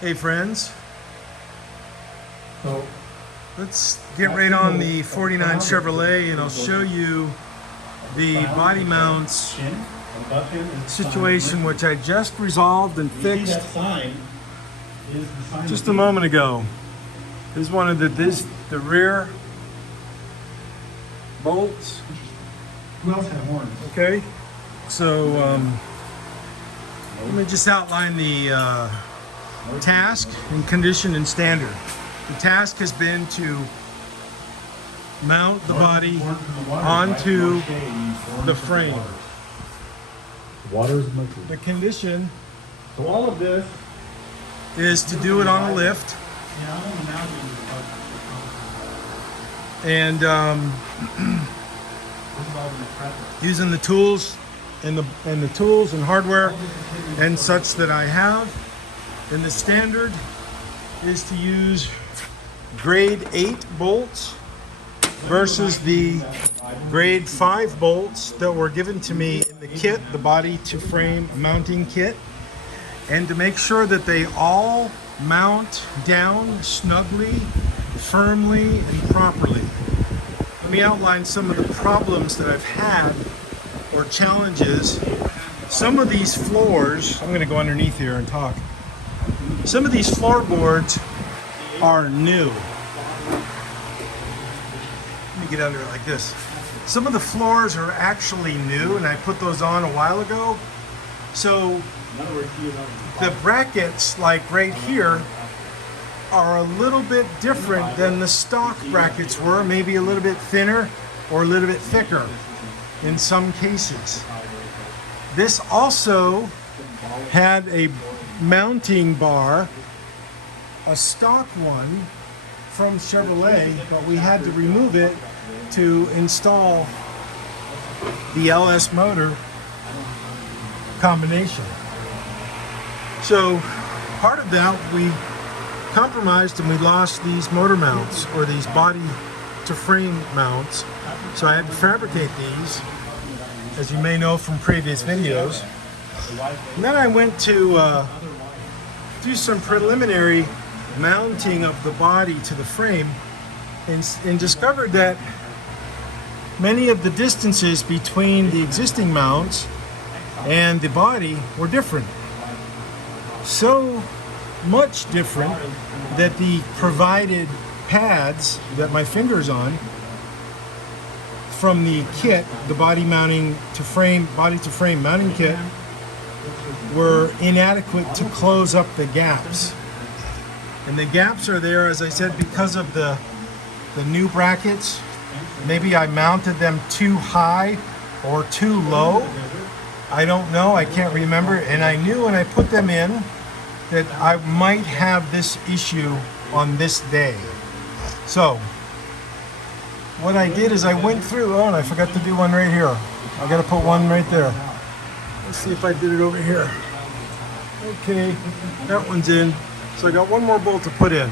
Hey friends, let's get right on the 49 Chevrolet and I'll show you the body mounts situation which I just resolved and fixed just a moment ago. This is one of the rear bolts. Who else had horns? Okay, so let me just outline the task and condition and standard. The task has been to mount the body onto the frame. Water is much. The condition So all of this is to do it on a lift, and using the tools and the tools and hardware and such that I have. And the standard is to use grade 8 bolts versus the grade 5 bolts that were given to me in the kit, the body to frame mounting kit, and to make sure that they all mount down snugly, firmly, and properly. Let me outline some of the problems that I've had or challenges. Some of these floors, I'm going to go underneath here and talk. Some of these floorboards are new. Let me get under it like this. Some of the floors are actually new and I put those on a while ago. So the brackets, like right here, are a little bit different than the stock brackets were, maybe a little bit thinner or a little bit thicker in some cases. This also had a mounting bar, a stock one from Chevrolet, but we had to remove it to install the LS motor combination. So part of that we compromised and we lost these motor mounts, or these body to frame mounts. So I had to fabricate these, as you may know from previous videos. And then I went to do some preliminary mounting of the body to the frame and discovered that many of the distances between the existing mounts and the body were different. So much different that the provided pads that my finger's on from the kit, the body to frame mounting kit, were inadequate to close up the gaps. And the gaps are there, as I said, because of the new brackets. Maybe I mounted them too high or too low. I don't know, I can't remember. And I knew when I put them in that I might have this issue on this day. So what I did is I went through, and I forgot to do one right here. I gotta put one right there. Let's see if I did it over here. Okay, that one's in. So I got one more bolt to put in.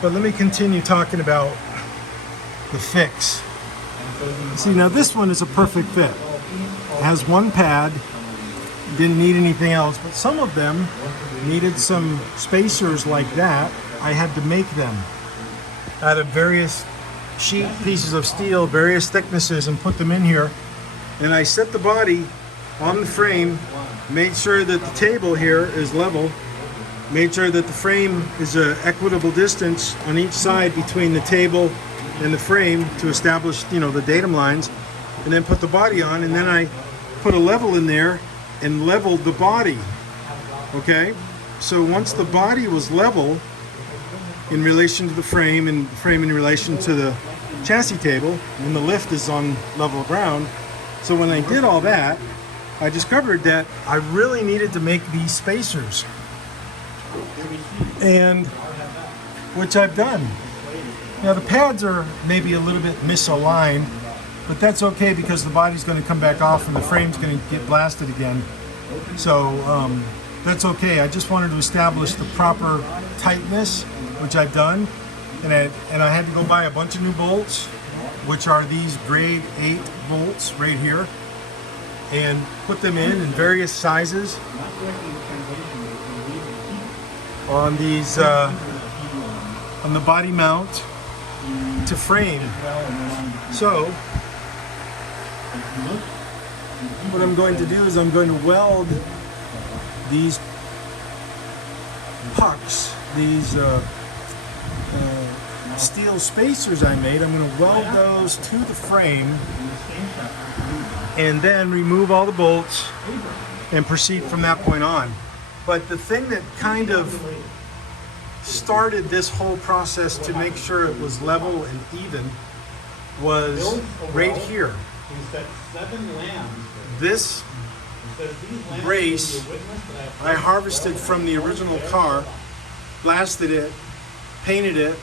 But let me continue talking about the fix. See, now this one is a perfect fit. It has one pad, didn't need anything else, but some of them needed some spacers like that. I had to make them out of various sheet pieces of steel, various thicknesses, and put them in here. And I set the body on the frame, made sure that the table here is level, made sure that the frame is an equitable distance on each side between the table and the frame to establish, the datum lines, and then put the body on, and then I put a level in there and leveled the body. Okay? So once the body was level in relation to the frame and the frame in relation to the chassis table, and the lift is on level ground. So when I did all that, I discovered that I really needed to make these spacers, and which I've done. Now the pads are maybe a little bit misaligned, but that's okay because the body's going to come back off and the frame's going to get blasted again. So that's okay. I just wanted to establish the proper tightness, which I've done, and I had to go buy a bunch of new bolts, which are these grade 8 bolts right here, and put them in various sizes. on these on the body mount to frame. So what I'm going to do is I'm going to weld these pucks, these steel spacers I made. I'm going to weld those to the frame and then remove all the bolts and proceed from that point on. But the thing that kind of started this whole process to make sure it was level and even was right here. This brace I harvested from the original car, blasted it, painted it,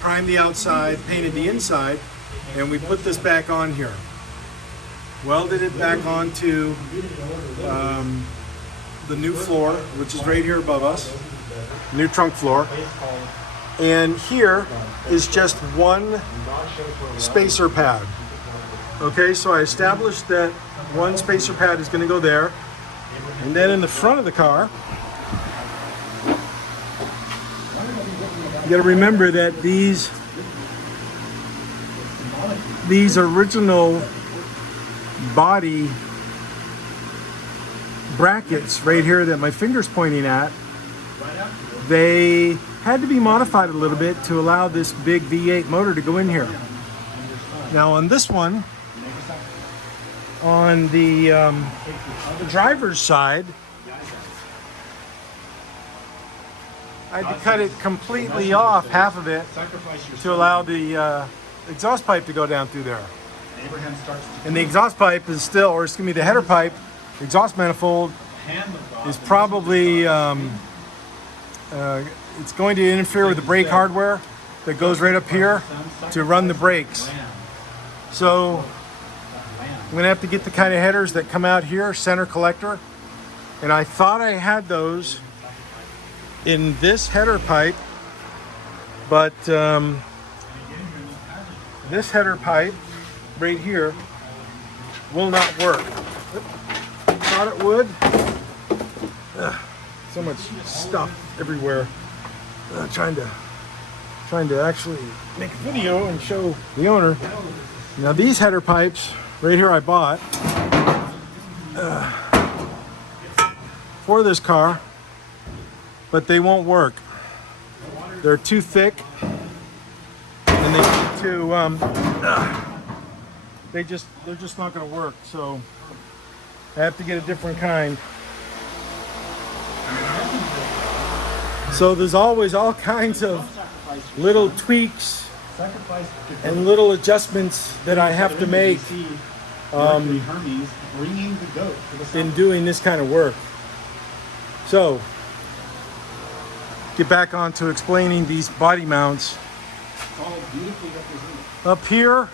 primed the outside, painted the inside, and we put this back on here. Welded it back onto the new floor, which is right here above us, new trunk floor. And here is just one spacer pad. Okay, so I established that one spacer pad is going to go there. And then in the front of the car, you got to remember that these original body brackets right here that my finger's pointing at, they had to be modified a little bit to allow this big V8 motor to go in here. Now on this one, on the driver's side, I had to cut it completely off, half of it, to allow the exhaust pipe to go down through there. And the exhaust pipe is still, or excuse me, the header pipe, the exhaust manifold is probably, it's going to interfere with the brake hardware that goes right up here to run the brakes. So I'm going to have to get the kind of headers that come out here, center collector. And I thought I had those in this header pipe, but this header pipe right here will not work. Thought it would. So much stuff everywhere. Trying to actually make a video and show the owner. Now these header pipes right here I bought for this car, but they won't work. They're too thick, and they're just not going to work. So I have to get a different kind. So there's always all kinds of little tweaks and little adjustments that I have to make in doing this kind of work. So get back on to explaining these body mounts. Up here,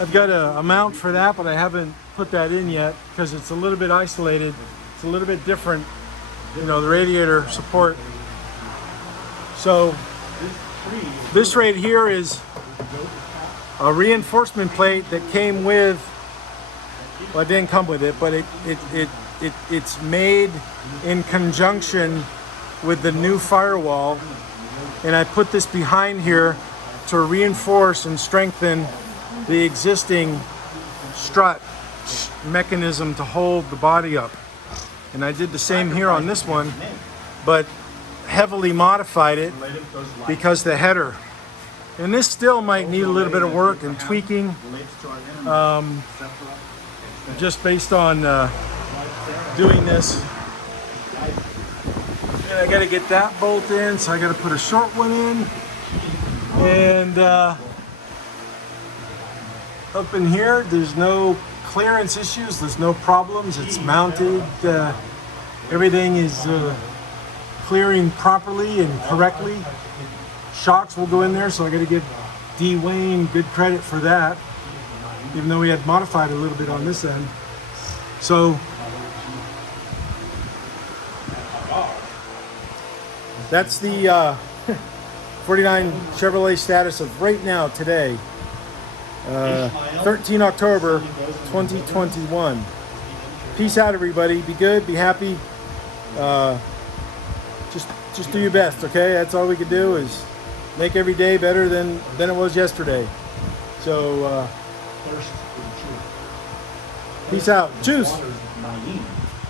I've got a mount for that, but I haven't put that in yet because it's a little bit isolated. It's a little bit different, you know, the radiator support. So this right here is a reinforcement plate that came with, well, it didn't come with it, but it's made in conjunction with the new firewall, and I put this behind here to reinforce and strengthen the existing strut mechanism to hold the body up. And I did the same here on this one, but heavily modified it because the header. And this still might need a little bit of work and tweaking, just based on doing this. And I got to get that bolt in, so I got to put a short one in. And up in here, there's no clearance issues, there's no problems. It's mounted, everything is clearing properly and correctly. Shocks will go in there, so I got to give D. Wayne good credit for that, even though we had modified a little bit on this end. So that's the 49 Chevrolet status of right now, today, 13 October 2021. Peace out, everybody. Be good. Be happy. Just do your best, okay? That's all we can do is make every day better than it was yesterday. So, Thirst for the truth. peace out. Juice. Water's naive.